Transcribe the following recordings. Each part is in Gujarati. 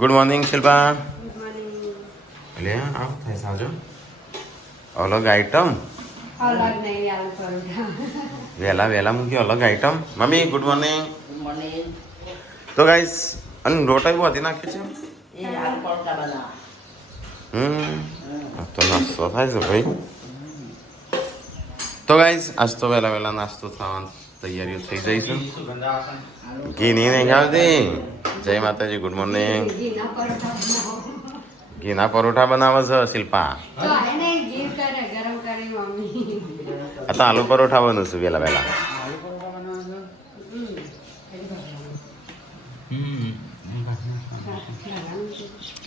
Good morning Shilpa. Good morning. એટલે આવું થાય સાજો અલગ આઈટમ અલગ નહીં આલુ પરોઠા. વહેલા વહેલા મૂકી અલગ item. Mummy good morning. Good morning. તો ગાઈસ અને રોટાઈ બહુ હતી નાખી છે. એ આલુ પરોઠા બનાવ. તો નાસ્તો થાય છે ભાઈ. તો ગાઈસ આજ તો વહેલા વહેલા નાસ્તો થવાની તૈયારીઓ થઈ જાય છે. ઘી નહીં ખાવતી. જય માતાજી ગુડ મોર્નિંગ. ઘીના પરોઠા બનાવો. ઘીના પરોઠા બનાવે છે શિલ્પા. તો એને ઘી કરે ગરમ કરી મમ્મી. આ તો આલુ પરોઠા બનું છું વહેલા વહેલા. આલુ પરોઠા બનાવવાનો.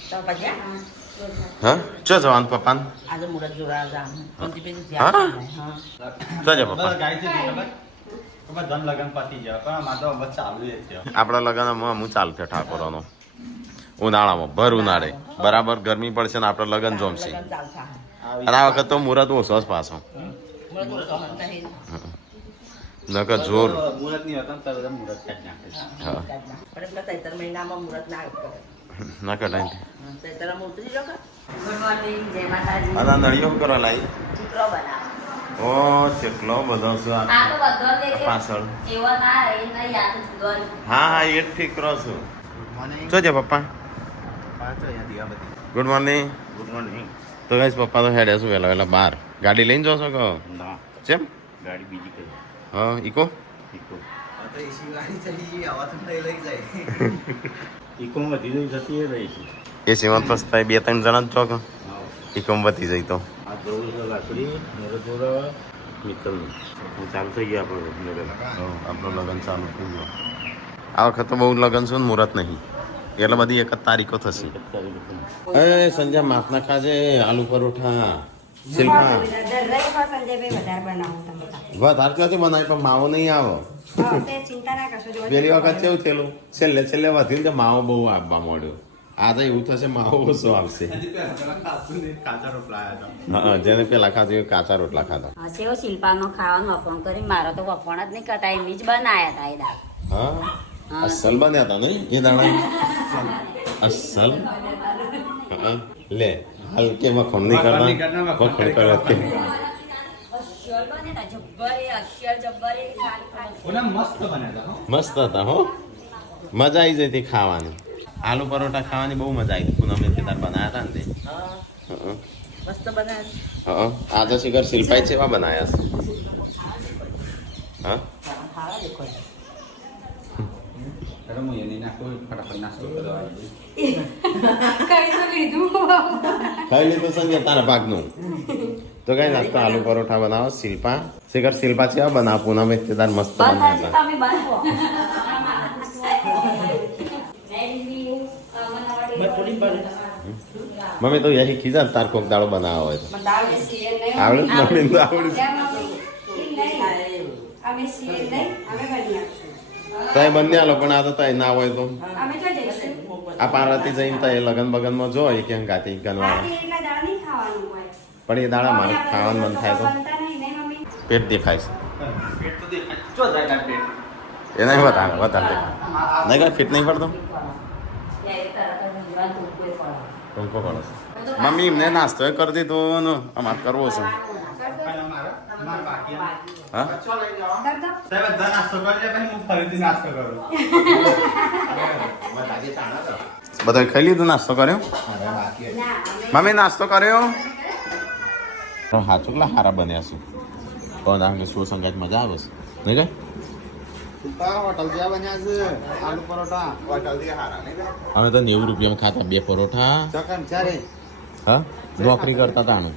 તો પછી હા ચો જવાનું પપ્પાને આજે મુરત જોડા જામ. કોણથી પેલું હા? ધ્યાન હા. જજે પપ્પા. આપણા લગ્નમાં હું ચાલશે ઠાકોરનો ઉનાળામાં ભર ઉનાળે બરાબર ગરમી પડશે ને આપણે લગ્ન જમશે. લગન ચાલતા. અને આ વખત તો મુહૂર્ત ઓછો જ પાછો. મુરત ઓછો હંતા હે. નકર જોર. હા પણ પેલા ચૈતર મહિનામાં મુરત ના કરે. ના કઢાય. ચૈતરમાં ઉતરી લો કે. ગુડ મોર્નિંગ, જય માતાજી. આ નળીઓ કરવા લાવી. ચીકરો બનાવો. ઓ કેટલો બધો છે આ આ તો બધો લેજે. પાછળ. એવો ના રહે નહીં યાદ જુદો. હા હા એ જ ઠીકરો છું. શું છે પપ્પા? Good morning. Good morning. તો ગાઈસ પપ્પા તો હેડ્યા છું વહેલા વહેલા બહાર. ગાડી લઈને જશો કહો ના ચેમ? ગાડી બીજી કઈ હા ઈકો. ઇકોમાં વધી જઈ જતી એ રહી છે. એ સીમંત પસ્તાય 2-3 જણા જ છો કે હા. ઈકોમ વધી જાય તો. આ જોડું છે લાકડી મેરે જોડા મિત્તલનું ચાલુ થઈ ગયા આપણે મેરે. આપણું લગ્ન ચાલુ થઈ ગયું. આ વખત તો બહુ લગ્ન છે ને મુહૂર્ત નહીં એટલે બધી એક જ તારીખો થશે. એ સંજય માફ ના ખાજે આલુ પરોઠા શિલ્પા સંજયભાઈ વધારે બનાવો તમે. વધારે ક્યાંથી બનાવી પણ માવો નહીં આવે. ચિંતા ના કરશો. પેલી વખત કેવું થયેલું છેલ્લે છેલ્લે વધ્યું ને માવો બહુ આપવા માંડ્યો. આ તો એવું થશે માવો ઓછો આવશે. હા જેને પેલા ખાધું એ કાચા રોટલા ખાધા. સેવો શિલ્પાનો ખાવાનું વપરાણ કરી મારો તો વપરાણ જ નહીં કરતા એમની જ બનાયા હતા એ દાળ. હા અસલ બન્યા હતા નહીં એ દાણા અસલ. હા લે હાલ કે મખમ નહીં કરતા મખમ કરે તે. અક્ષર બન્યા હતા જબ્બર એ અક્ષર જબ્બર એ મસ્ત હતા હો. મજા આવી જતી ખાવાની. આલુ પરોઠા ખાવાની બહુ મજા આવી. પૂનમે કેદાર બનાયા હતા ને તે. હં. મસ્ત બનાવે. હં. આજે શિખર શિલ્પાઈ ચેવા બનાયા છે. હા ખાવા દેખો. કઈ તો લીધું. ખાઈ લીધું સંજય તારા ભાગનું. તો કઈ નાસ્તો આલુ પરોઠા બનાવો શિલ્પા. શિખર શિલ્પા ચેવા બનાવ પૂનમે કેદાર મસ્ત બનાયા હતા. તમે બનાવો. મમ્મી તો યહી ખીજા તાર કોક દાળો બનાવો હોય તો. દાળ આવડે જ મમ્મી તો આવડે જ. અમે છીએ નહીં અમે બની આપશું. તય બંને આલો પણ આ તો તય ના હોય તો અમે જો જઈશું. આ પાર્વતી જઈને તય લગન બગનમાં જો એ ક્યાં ગાતી ગનવાળા. રાતે એટલા દાળ નહીં ખાવાનું હોય. પણ એ દાડા મારે ખાવાનું મન થાય તો બનતા નહીં ને મમ્મી. પેટ દેખાય છે. એ નહીં વધારે વધારે દેખાય નહીં કાંઈ ફિટ નહીં પડતો. ટૂંકો પડે છે. મમ્મી એમને નાસ્તો એ કરી દીધો ને અમારે કરવો છે. હા બધા ખાઈ લીધું નાસ્તો કર્યો. મમ્મી નાસ્તો કર્યો. તો હાચું કેટલા સારા બન્યા છે. પણ આ કે શું સંગાત મજા આવે છે નહીં કઈ. અમે તો 90 રૂપિયામાં ખાતા 2 પરોઠા. હા નોકરી કરતા હતા અમે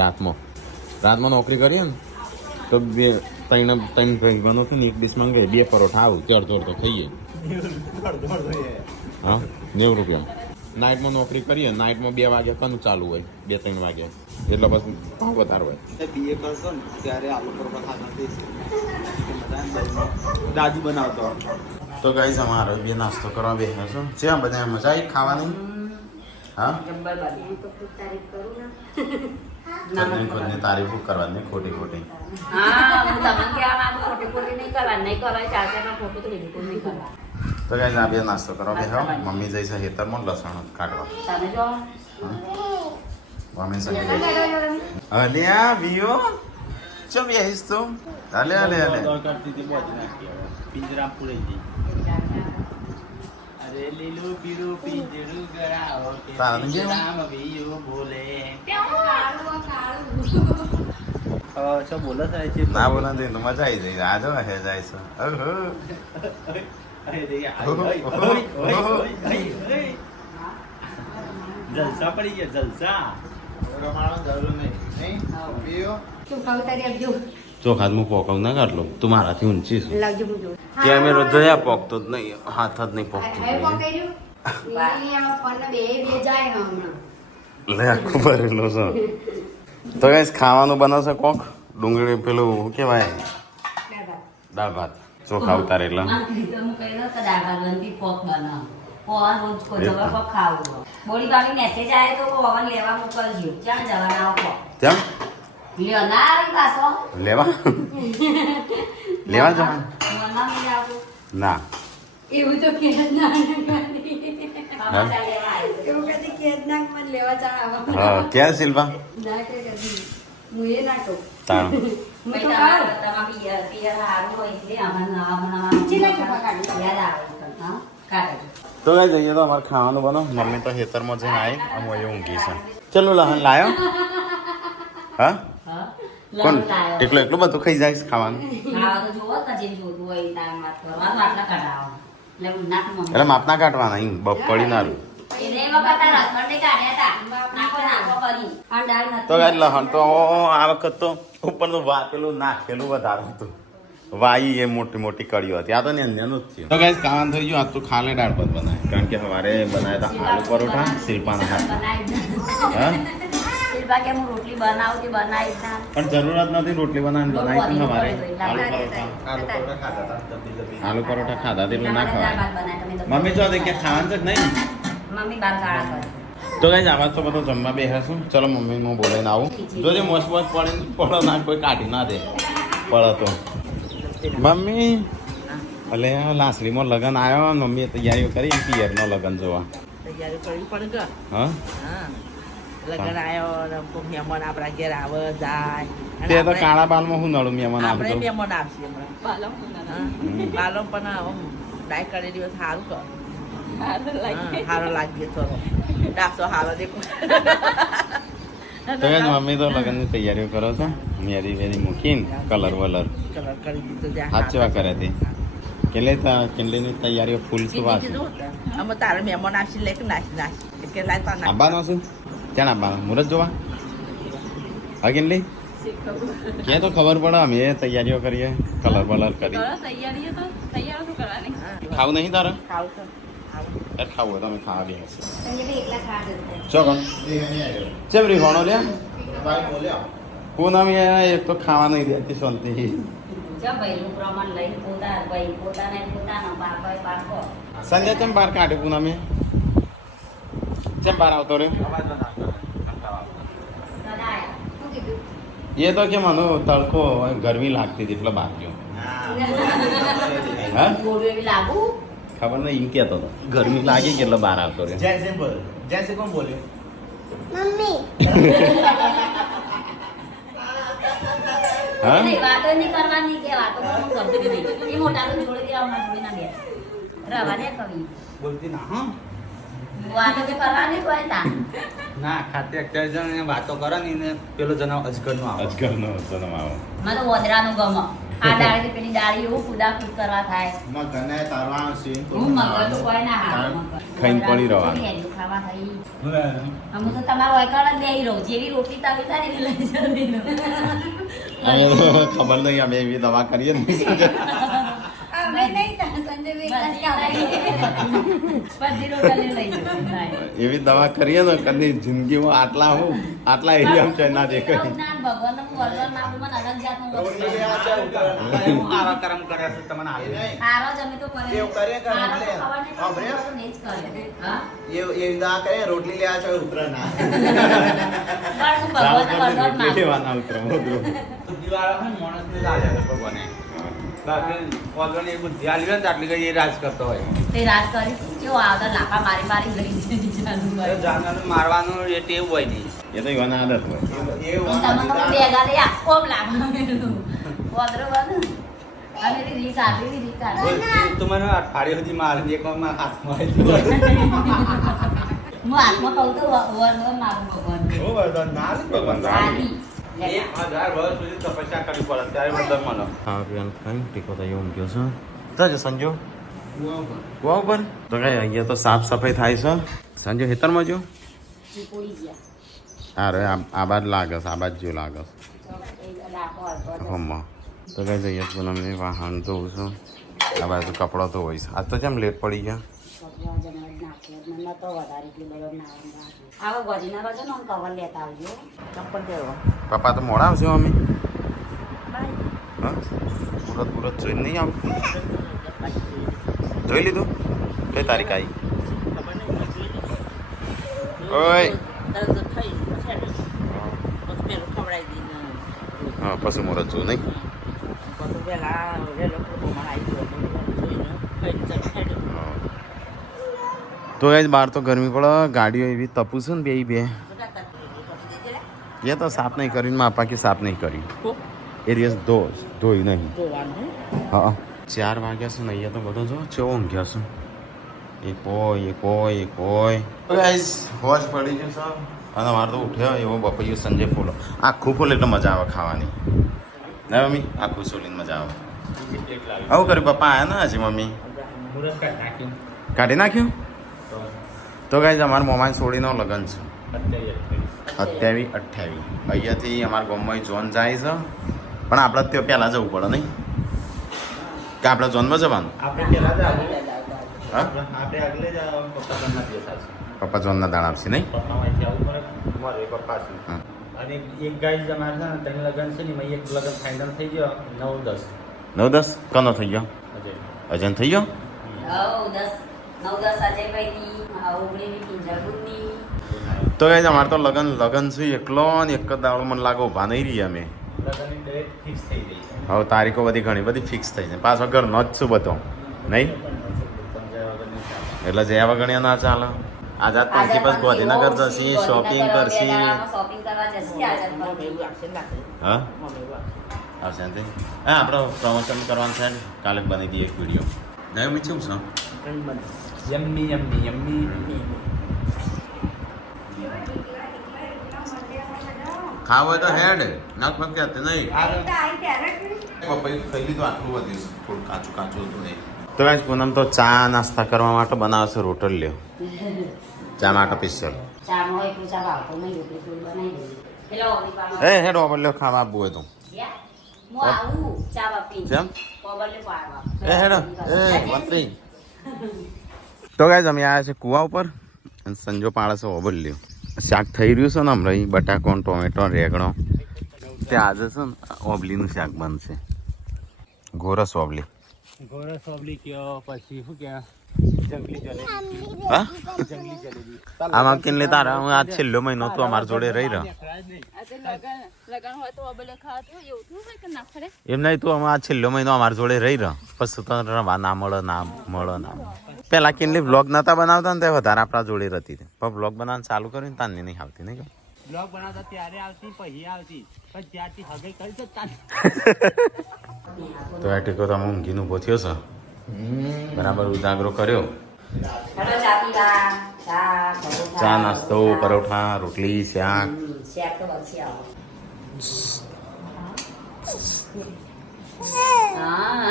રાતમાં નોકરી કરીએ ને તો 3 ભાઈબંધો છે ને એક ડીશ માંગે 2 પરોઠા આવું તે અડધો અડધો ખાઈએ. હા 90 રૂપિયા. નાઇટમાં નોકરી કરીએ નાઇટમાં 2 વાગ્યા કનું ચાલુ હોય 2-3 વાગ્યા એટલે પછી ભાવ વધારે હોય. દાદી બનાવતો. તો ગાઈસ અમારો બે નાસ્તો કરવા બેઠા છો. છે બધા મજા આવી ખાવાની. હા જબ્બર બને. હું તો ખૂબ તારીફ કરું ને. ખુદની તારીફ કરવાની ખોટી ખોટી. હા હું તમને કહેવા માંગુ ખોટી ખોટી નહીં કરવા નહીં કરવા ચાલશે પણ ખોટું તો બિલકુલ નહીં કરવા. તો ગાઈસ આ બે નાસ્તો કરો કે હો મમ્મી જઈ છે હેતરમાં લસણ કાઢવા તમે જો મમ્મી સંગે અલ્યા વિયો ચો બેહીસ તું અલે અલે અલે પિંજરા પૂરી ગઈ અરે લીલું પીળું પિંજરું ગરાવો કે તારણ જેવું? પિંજરામાં વિયો બોલે શું બોલો થાય છે ના બોલા દે તો મજા આવી જાય આજો હે જાય છે ઓહો જલસા પડી ગયા જલસા ચોખા હું પોકવ ના કાઢલો તું મારાથી ઊંચી છું લાવજો હું જોઉં. કેમેરો જોયા પોકતો જ નહીં હાથ જ નહીં પોકતો હવે પકડ્યું? નહીં, આમાં ફોનને બે જાય હમણાં. લે આખું ભરેલો છે તો ગાઈસ ખાવાનું બનાવશે કોક ડુંગળી પેલું શું કહેવાય દાળ ભાત ચોખા ઉતારે એટલે હું કહ્યું કે દાળ ભાત બનતી પોક બનાવ પવન રોજ કોઈ જવા પોક ખાવું બોડી બાળી મેસેજ આવે તો પવન લેવા મોકલજો ક્યાં જવાના આવો પોક કેમ લ્યો ના આવી પાછો લેવા લેવા જવાનું મનમાં નહીં આવતું ના એવું તો કે જ ના સમાચાર લેવા આવ્યો એવું કદી કે જ ના મને લેવા ચાલે હા ક્યાં શિલ્પા ના કે કદી હું એ ના કહું તાણ હું તો ખાઉં. તો કઈ જઈએ તો અમારે ખાવાનું બનો મમ્મી તો ખેતરમાં જઈને આવી આમ અહીં ઊંઘી છે ચલો લહન લાયો હા કોણ એકલો એટલું બધું ખાઈ જાય છે ખાવાનું એટલે માપના કાઢવાના અહીં પડી ના રહ્યું તો કઈ લહન તો આ વખત તો ઉપરનું પેલું નાખેલું વધારે હતું વાઈ એ મોટી મોટી કડીઓ હતી આ તો નેનું જ થયું તો કઈ ખાવાનું થઈ ગયું આજ તો ખાલે દાળ ભાત બનાવે કારણ કે સવારે બનાવ્યા હતા આલુ પરોઠા શિલ્પાના હાથ હા રોટલી બનાવતી બનાવી ના પણ જરૂરત નથી રોટલી બનાવી હતી સવારે આલુ પરોઠા ખાધા એટલે ના ખવાય મમ્મી જો કે ખાવાનું છે કે નહીં મમ્મી બાર કાળા કરે તો કઈ આવાજ તો બધો જમવા બેસું ચલો મમ્મી હું બોલાઈને આવું જોજે મોસ મોસ પડો ના કોઈ કાઢી ના દે પડો તો મમ્મી ભલે લાસડીમાં લગન આવ્યો મમ્મીએ તૈયારીઓ કરી પિયરનો લગન જોવા તૈયારી કરવી પડે કે હા હા લગન આવ્યો ને કોઈ મહેમાન આપણા ઘેર આવે જાય અને તે તો આપણે- કાળા બાલમાં હું નળું મહેમાન આપણે આપતો મહેમાન આવશે હમણાં હા. બાલમ પણ આમ ડાય કરે દિવસ સારું કર સારો લાગીએ થોડો ડાસો સારો દેખો તો કઈ મમ્મી તો લગનની તૈયારીઓ કરો છો મેરી વેરી મૂકીને કલર વલર કલર કરી દીધો જ્યાં હાથ સેવા કરે તે કેટલીની તૈયારીઓ ફૂલ શું વાત અમે તારા મહેમાન આવશે લે કે નાસી કે લાય તાર નાસી આવવાનો છું ક્યાં આવવાનો મુહૂર્ત જોવા હા કેટલી ક્યાં તો ખબર પડે અમે તૈયારીઓ કરીએ કલર વલર કરી ખાવું નહીં તારે ખાવ તો યાર ખાવું હોય તો અમે ખાવા બી હશે સંજયભાઈ એકલા ખાવા જતા. ચો ચેમ રીફાણો લે પૂનમ એક તો ખાવા નહીં દેતી શાંતિ ભાઈનું પ્રમાણ લઈને પોતાને પોતાનો પાકો પાકો સંજય ચેમ બહાર કાઢે પૂનમે ચેમ બહાર આવતો રે શું કીધું? એ તો કે મને તડકો ગરમી લાગતી હતી એટલે બહાર ગયો હા ગોળું એવી લાગુ ખબર નહીં એમ કહેતો હતો ગરમી લાગી કે એટલે બહાર આવતો રે જૈસે કોણ બોલ્યો હા નહીં, વાતો નહીં કરવાની કે વાતો કરવાનું ગમતું નહીં. એ મોટા તો જોડે ગયા હમણાં જોડી ના બેસે. રવા દે કવિ. બોલતી ના હા વાતો તો કરવાની જ હોય તા. ના ખાતે અત્યારે જણ વાતો કરો ને એને પેલો જનાવ અજગરનો આવે અજગરનો જન્મ આવો મને તો ઓદરાનું ગમે. આ ડાળી પેલી ડાળી એવું કુદાકુદ કરવા થાય. મગને તારવા સીન હું મગર તો કોઈ ના હારું મગર. ખાઈને પડી રહેવાનું. કેરી હેલું ખાવા થઈ. હું તો તમારો વૈકણ જ બેહી રહું. જેવી રોટલી તમે થાય એવી લઈ જતી રહું. અમે તો ખબર નહીં અમે એવી દવા કરીએ ને અમે નહીં તા, સંજયભાઈ એકલા જ ખાવા. બધી રોટલી લઈ જતી થાય. એવી દવા કરીએ ને કદી જિંદગીમાં આટલા એરિયા છે ના દેખાય ભગવાનનું વરદાન આપું, મને અલગ જાતનું વરદાન. આવા કરમ કરે છે તમને આવે હારો જ અમે તો કરે. એવું કરે કે હારો તો ભલે. ખબર નહીં હા, ભલે. પડતી, એ જ કરે. હા? એ ના કરે રોટલી લેવા છે ઉતરના પણ હું ભગવાનને વરદાન માંગુ. લેવાના ઉતરો બુદ્ધિવાળા હોય ને માણસને લાગે ભગવાને તે રાત કરી કેવો આવતા લાફા મારી મારી લઈ જઈ ચાલુ કરે. મારવાનું એ ટેવ હોય નહીં એ તો યુવાના આદત હોય હું તમને તો ભેગા લઈ આખો લાફા મેળવું વાદરો વાદરો અને એની રીત આપી રીત આપી તો મને અઠવાડિયે સુધી મારે એક વાર હાથમાં આવી હું હાથમાં કહું તો વર મારું ભગવાન ભગવાન સારી 1000 વર્ષ સુધી તપસ્યા કરવી પડે ત્યારે બધા મને હા પીવાનું ખાઈ ટીકો તો એવું ગયો છે જાજો સંજો કુવા ઉપર તો કઈ અહીંયા તો સાફ સફાઈ થાય છે સંજો હેતરમાં જો પોળી ગયા અરે આ બાદ લાગે છે આ બાદ જેવું લાગે છે લાફો હમણાં તો કઈ જઈએ પૂનમની વાહન ધોઉં છું આ બાજુ કપડો તો હોય છે આજ તો કેમ લેટ પડી ગયા આવો ગોજીના બાજુ ને કવર લેતા આવજો ચંપલ પહેરવા પપ્પા તો મોડા આવશે મમ્મી હા મુરત મુરત જોઈને નહીં આવું જોઈ લીધું કઈ તારીખ આવી ઓય હા પછી મુરત જોયું નહીં તો એ જ બહાર તો ગરમી પડે ગાડીઓ એવી તપું છે ને બે એ તો સાફ નહીં કરીને માપા કે સાફ નહીં કરી એ દિવસ ધોઈ નહીં હા 4 વાગ્યા છે ને અહીંયા તો બધો જો ચેવો ઊંઘ્યા છું એક હોય હોજ પડી ગયો સર અને મારે તો ઉઠ્યો એવો બપૈયો સંજય ફૂલો આખું ફૂલ એટલે મજા આવે ખાવાની ના મમ્મી આખું સોલીને મજા આવે આવું કર્યું પપ્પા આવ્યા ને હજી મમ્મી કાઢી નાખ્યું તો ગાઈઝ અમારા મોમાન સોડીનો લગ્ન છે 27-28 અહીંયાથી અમારા ગામમાં જોન જાય છે પણ આપણે ત્યાં પહેલાં જવું પડે નહીં કે આપણે જોનમાં જવાનું હા પપ્પા જોનના દાણ આપશે નહીં અને એક ગાય અમારે છે ને ત્રણ લગ્ન છે ને એક લગ્ન ફાઇનલ થઈ ગયો 9-10 9-10 કનો થઈ ગયો અજન થઈ ગયો 9-10 અજયભાઈની 19ની કિંજલબુનની તો ગાઈઝ અમારે તો લગન છે એકલો ને એક જ દાડો મને લાગે ઊભા નહીં રહી અમે લગ્નની ડેટ ફિક્સ થઈ ગઈ હવે તારીખો બધી ઘણી બધી ફિક્સ થઈ છે પાછો ઘરનો જ છું બધો નહીં એટલે જયા વગણ્યા ના ચાલે આઝાદ પછી બસ ગાંધીનગર જશે શોપિંગ કરશે શોપિંગ કરવા જશે આઝાદ એવું આવશે ને લાગે હા એવું આવશે આવશે ને હા આપણે પ્રમોશન કરવાનું છે ને કાલે બની દઈએ એક વિડીયો નહીં મેં શું છે યમ્મી યમ્મી યમ્મી ખાવ હોય તો હેડ ના પગ કે નહીં આવી ત્યારે પપ્પાએ ખાઈ લીધું આટલું વધ્યું છે થોડું કાચું હતું નહીં તો ગાઈસ પૂનમ તો ચા નાસ્તા કરવા માટે બનાવે છે રોટલ લ્યો ચા માટે સ્પેશિયલ ચામાં હોય એટલું ચા ભાવતો નહીં રોટલી થોડી બનાવી દઈએ પેલો ઓલી એ હેડ ઓવર લ્યો ખાવા આપવું હોય તો હું આવું ચા વાપી જેમ કોબરલે પાડવા એ હેડ એ મંત્રી તો ગાઈસ અમે આવ્યા છે કુવા ઉપર અને સંજો પાડે છે ઓવર લ્યો શાક થઈ રહ્યું છે ને હમણાં બટાકો ટોમેટો રેગણો તે આજે છે ને ઓબલીનું શાક બનશે ગોરસ ઓબલી ગોરસ ઓબલી કયો પછી શું કે જંગલી જલેબી હા જંગલી જલેબી આમાં કેમ લે તારા હું આજ છેલ્લો મહિનો તો અમારા જોડે રહી રહ્યો એમ નહીં તું અમે આ છેલ્લો મહિનો અમારા જોડે રહી રહ્યો પછી તને રવા ના મળે પેલા કેટલી વ્લોગ નતા બનાવતા ને તે વધારે આપણા જોડે રહેતી પણ વ્લોગ બનાવવાનું ચાલુ કર્યું ને તાને નહીં આવતી નહીં બ્લોગ બનાવતા ત્યારે આવતી પછી આવતી પછી ત્યારથી હવે કરી તો તાન તો આ ટીકો તમે ઊંઘીને ઊભો થયો છે બરાબર ઉજાગરો કર્યો હેલો ચા પીવા ચા પરોઠા ચા નાસ્તો પરોઠા રોટલી શાક શાક તો બચી આવો હા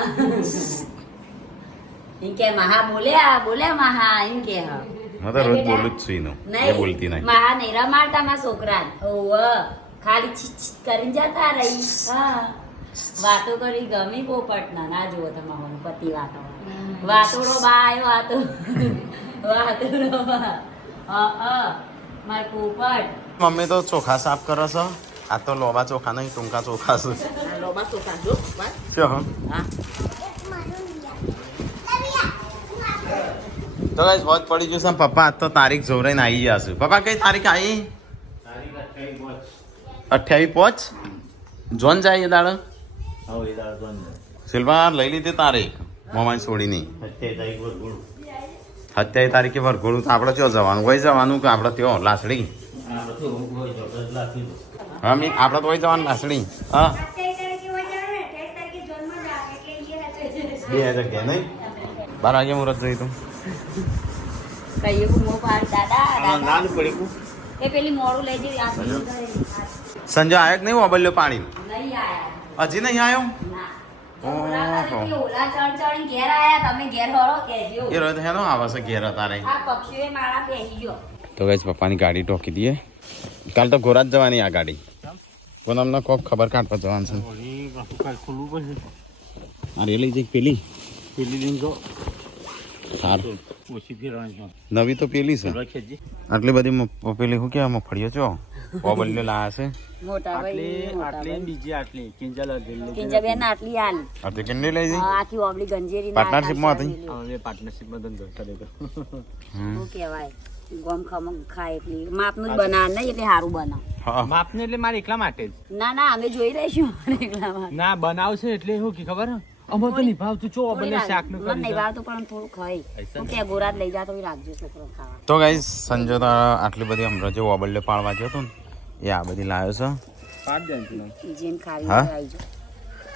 ઇનકે મહા બોલ્યા મહા ઇનકે હા હું તો રોજ બોલું જ છું એનું એ બોલતી નહીં મહા નહીં રમાડતા માં છોકરા ઓવ ખાલી છીચ છીચ કરીને જતા રહી હા વાતો કરી ગમી પોપટ ના જુઓ તમારું પતિ વાતો વાતોડો બા આવ્યો વાતોડો બા માર પોપટ મમ્મી તો ચોખા સાફ કરે છે આ તો લોબા ચોખા નહીં ટૂંકા ચોખા છે લોબા ચોખા જો બસ શું હા તો ગાઈસ વોચ પડી ગયું છે પપ્પા આજ તો તારીખ જોરાઈને આવી ગયા છે પપ્પા કઈ તારીખ આવી 28 પોચ જોન જાય દાડો શિલ્પા લઈ લીધી તારે મોમાઈ છોડી નહીં 27 તારીખે વરઘોડું તો આપણે ત્યાં જવાનું હોય જવાનું કે આપણે ત્યાં લાસડી હા મી આપણે તો હોય જવાનું લાસડી હા 2 જગ્યા નહીં 12 વાગે મુહૂર્ત જોઈ તું કહીએ મો પાડ દાદા નાનું પડી એ પેલી મોડું લઈ જઈ આ સંજય આવ્યો કે નહીં ઓબલ્યો પાણી નહીં આયા હજી નહીં આવ્યો ના ઓહો. ઓલા ચણ ઘેર આયા તમે ઘેર હળો કેજો એ રોજ હેનો આવે છે ઘેર તારે આ પક્ષીએ માળા બેસી ગયો તો ગઈ પપ્પાની ગાડી ટોકી દઈએ કાલ તો ઘોરા જ જવાની આ ગાડી પૂનમને કોક ખબર કાઢવા જવાનું છે ખુલ્લું પડશે આ રે લઈ જઈ પેલી પેલી દિન તો સારું ઓછી ફેરવાની નવી તો પેલી છે ખેંચી આટલી બધી પેલી શું કહેવાય મફળીઓ છો ઓબલ્યો લાયા છે મોટા ભાઈ બીજી આટલી કિંજલ કિંજા બેન આટલી આલી અડધી કેટલી લઈ જઈ આખી ઓબલી ગંજેરી પાર્ટનરશિપમાં હતી અમે પાર્ટનરશિપમાં ધંધો કરે તો શું કહેવાય ગમ ખમ ખાય એટલી માપનું જ બનાવ નહીં એટલે સારું બનાવ હા માપને એટલે મારે એકલા માટે જ ના ના અમે જોઈ રહીશું એકલામાં ના બનાવશે એટલે શું કે ખબર અમે તો નિભાવતું છો બને શાક નું મને નહીં ભાવતું પણ થોડું ખાઈ હું કે ગોરાત લઈ જા તો રાખજો છોકરો ખાવા તો ગાઈસ સંજય તો આટલી બધી હમણાં જે ઓબલ્યો પાડવા ગયો હતો ને એ આ બધી લાવ્યો છે પાડ દે તું જેમ ખાવી હા? આવી જો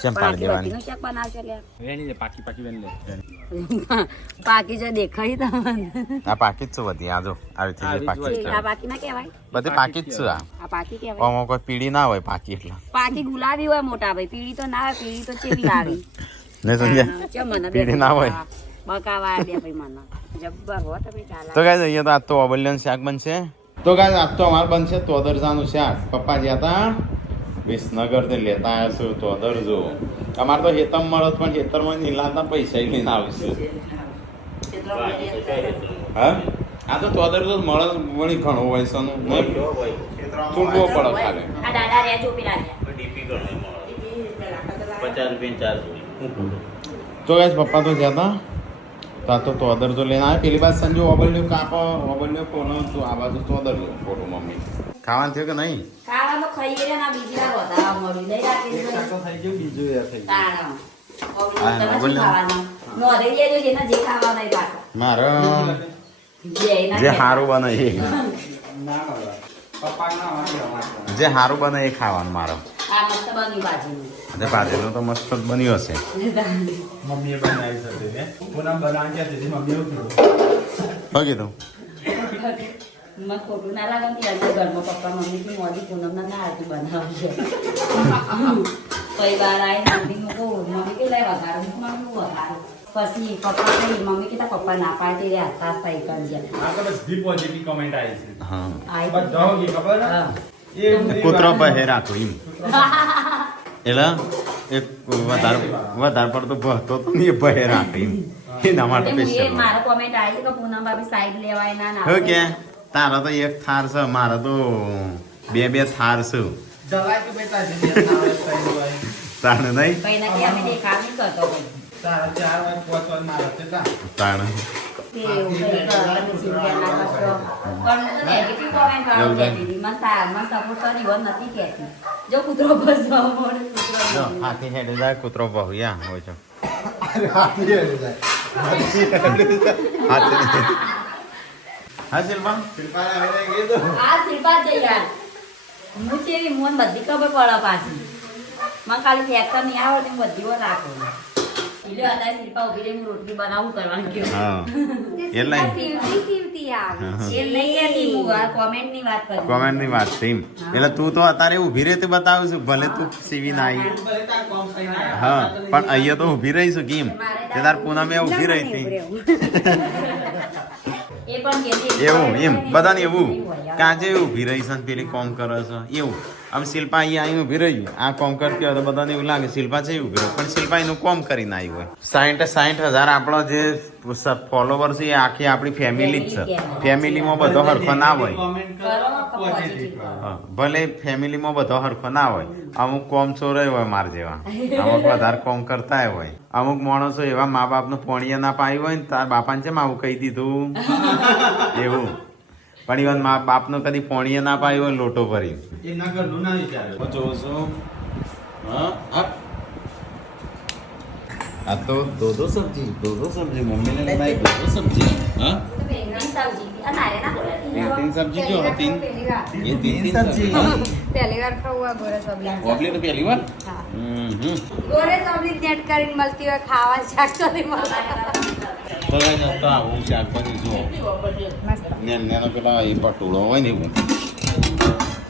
ચેમ પણ પાડી આટલી દેવાની બધીનું શાક બનાવશો લે વેણી લે પાકી પાકી વેણી લે પાકી જો દેખાય તમને આ પાકી જ છે બધી આ જો આવી થઈ પાકી જ આ પાકી ના કહેવાય બધી પાકી જ છે આ આ પાકી કહેવાય આમાં કોઈ પીળી ના હોય પાકી એટલે પાકી ગુલાબી હોય મોટા ભાઈ પીળી તો ના હોય પીળી તો ચેવી આવી નહીં સમજ્યા ચો મને પીળી ના હોય. બકાવા દે ભાઈ મને જબ્બર હો તમે ચાલા તો ગાઈસ અહીંયા તો આજ તો ઓબલ્યાનું શાક બનશે તો ગાઈસ આજ તો અમારે બનશે તોદરજાનું શાક પપ્પા જ્યાં હતા વિસનગર થી લેતા આવ્યા છું તોદર જો અમારે તો હેતમ મળત પણ હેતરમાં નીલાતા પૈસા લઈને આવશે હા આ તો તોદર જો મળત વળી ઘણો હોય છે ચૂંટવો પડે ખાલી આ દાદા રે જો પેલા ડીપી ગણો 50 રૂપિયા 4 તો ગાઈસ પપ્પા તો જ્યાં હતા તો તોદર જો લઈને આવે પેલી બાદ સંજુ ઓબલ્યો કાપો ઓબલ્યો કોનો તો આ બાજુ તોદર લો ફોટો મમ્મી ખાવાનું થયું કે નહીં ખાવા તો ખાઈએ રે ના બીજી વાર વધારા મળી લઈ રાખી થઈ ગયું બીજું યાર થઈ તાણા આ તમે શું બોલ્યો. ખાવાનું નો દઈ દેજો જેના જે ખાવાના એ પાછા મારે જે એના જે સારું બને એ ના મળે પપ્પા ના જે સારું બને એ ખાવાનું મારે આ મસ્ત બની બાજુનું જે પાછળનું તો મસ્ત જ બન્યું હશે મમ્મીએ બનાવી શકે છે પૂનમ બનાવી ક્યાં દીધી મમ્મીએ કીધું શું કીધું મને ખોટું ના લાગે ને ત્યારે ઘરમાં પપ્પા મમ્મી થી મોદી પૂનમ ના આવતી બનાવશે કઈ વાર આવી મમ્મી નું કહું મમ્મી કે લઈ વઘારું મમ્મી હું વઘારું પછી પપ્પા કહી મમ્મી કીધા પપ્પા ના પાડતી રે આસ્તા આસ્તા એ કરી જાય આ તો બધી પોઝિટિવ કમેન્ટ આવી છે હા આઈ બધા હોગી ખબર હે? હા. એ બધી કૂતરો પહે રાખો એમ એટલે એક વધારે પડતો ભહતો તો નહીં એ ભહે રાખે એમ એના માટે એટલે હું એ સ્પેશિયલ મારો કોમેન્ટ આવી કે પૂનમ ભાભી સાઈડ લેવાય ના ના હવે કે તારા તો એક થાર છે મારા તો બે થાર છે જવાય કે બેટા જે ના હોય તઈ હોય તાણે નહીં કઈ ના કે અમે દેખાવ નહીં કરતો ભાઈ તારા 4 વાર 5 વાર મારે છે તા તાણે કે એવું કઈ તમે ચિંતા ના કરશો પણ હું તો નેગેટિવ કોમેન્ટ વાળું કહેતી હતી મને સપોર્ટ કરી હોત નથી કહેતી જો કૂતરો બસવા મળે જો કૂતરો હાથી હેડે જાય કૂતરો બહુયા હોય છે હાથી આવી જાય હાથી હા શિલ્પા શિલ્પા આવે કીધું આ શ્રીપાદ છે યાર હું છે એવી મોન બધી ખબર પડે પાછી મને ખાલી ફેક્ટર નહીં આવડે હું બધી વાર રાખું એટલે હતા શિલ્પા ઉભી રહીને રોટલી બનાવું કરવાનું કેવું હા એટલે સીવતી સીવતી આવે એ નહીં કહેતી હું આ કોમેન્ટની વાત કરું કોમેન્ટ ની વાત છે એમ એટલે તું તો અત્યારે ઊભી રહેતી બતાવું છું ભલે તું સીવી ના આવી ભલે તાર કોમ કઈ ના હા પણ અહીંયા તો ઊભી રહીશું કેમ તે તાર પૂનમે ઊભી રહી હતી એ પણ કહેતી એવું એમ બધાને એવું કાજે ઊભી રહી છે ને પેલી કોમ કરે છે એવું આમ શિલ્પા અહીંયા અહીં ઊભી રહી આ કોમ કરતી હોય તો બધાને એવું લાગે શિલ્પા છે ઊભી રહી પણ શિલ્પા એનું કોમ કરીને આવી હોય 60,000 આપણો જે ફોલોવર છે એ આખી આપણી ફેમિલી જ છે ફેમિલીમાં બધો હરખો ના હોય કોમેન્ટ કરો કરો તો પોઝિટિવ positive. હા, ભલે ફેમિલીમાં બધો હરખો ના હોય અમુક કોમ ચોરાય હોય માર જેવા અમુક વધારે કોમ કરતા હોય અમુક માણસો એવા મા બાપનું પોણીએ ના પાયું હોય ને તાર બાપાને છે આવું કહી દીધું એવું પણ ઇવન મા બાપનું કદી પોણીએ ના પાયું હોય લોટો ભરી એના ઘરનું ના વિચારે હું જોઉં છું હા આ તો દો સબ્જી મમ્મીને બનાવી દો સબ્જી હા तीन सब्जी क्यों है तीन ये तीन सब्जी પહેલી વાર ખાવું આ ગોરે સોબલી वॉबली तो पहली बार ગોરે સોબલી નેટ કરીને મળતી હોય ખાવા શાકભાજી મળે તો ગાઈસ आता હું શાકભાજી જો નેનો પેલા એ પટોળો હોય ને એવું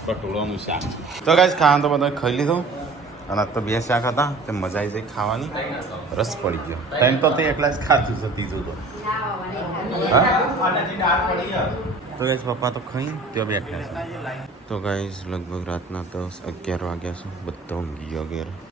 પટોળોનું શાક તો ગાઈસ ખાવાનું તો બધા ખાઈ લીધું અને આ તો બે શાક હતા તે મજા આવી જાય ખાવાની રસ પડી ગયો ટાઈમ તો તે એકલા જ ખાતું છે ત્રીજું તો તો ગાઈસ પપ્પા તો ખાઈ ત્યાં બેઠા છે તો ગાઈસ લગભગ રાતના 10-11 વાગ્યા છે બધા ઊંઘી ગયા ઘેર